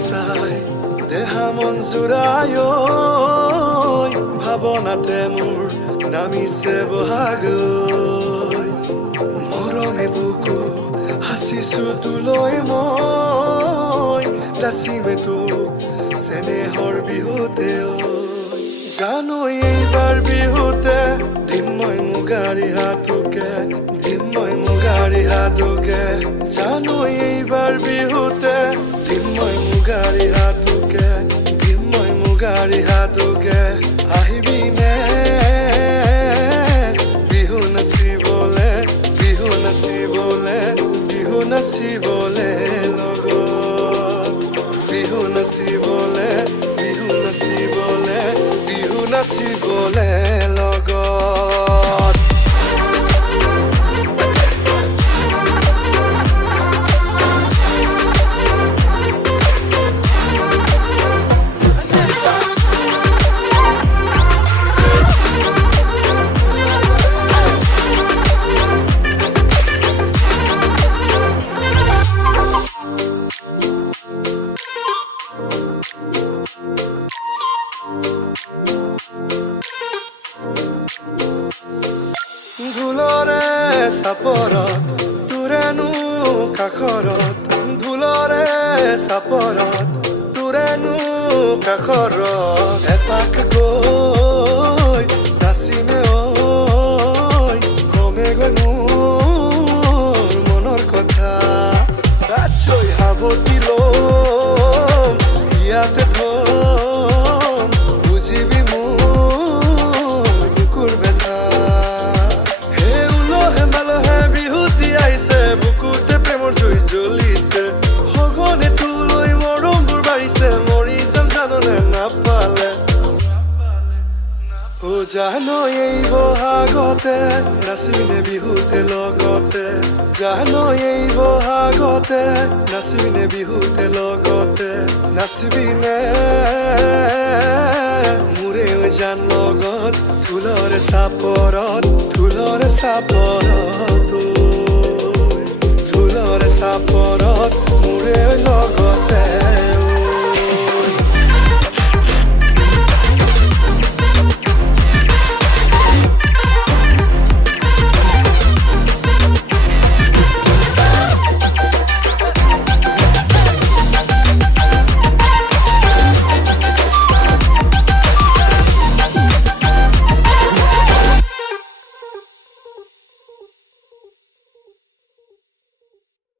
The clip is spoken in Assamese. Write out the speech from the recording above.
চাই দেহা মন জোৰায় ভাৱনাতে মোৰ নামিছে বহাগ মৰমে বুকু হাসিছো তোলৈ মই যাচিমে তোক চেনেহৰ বিহুতে জানো এইবাৰ বিহুতে দিম মই মুগাৰী হাতকে দিম মই মুগাৰী হাতকে জানো এইবাৰ বিহুতে দিম মই মুগাৰী হাতকে দিম মই মুগাৰী হাতকে আহিবিনে বিহু নাচিবলে বিহু নাচিবলে বিহু নাচিবলে লগত বিহু নাচিবলে বিহু নাচিবলে বিহু নাচিবলে লগত ধুলৰে চাপৰত তোৰেনো কাষৰত ধুলৰে চাপৰত তোৰেনো কাষৰত এপাক গৈ নাচিমে কমে গৈ মোৰ মনৰ কথা ৰাজৈ সাৱটি ল'ম ইয়াতে থম বুজিবি মোৰ বুকুৰ বেথা বুকুতে প্ৰেমৰ জুই জ্বলিছে সঘনে তোলৈ মৰমবোৰ বাঢ়িছে মৰি যাম জাননে নাপালে ও জানো এই বহাগতে নাচিবিনে বিহুতে লগতে জানো এই বহাগতে নাচিবিনে বিহুতে লগতে নাচিবিনে মোৰে জান লগত ঢোলৰে চাপৰত ঢোলৰে চাপৰত মোৰে লগতে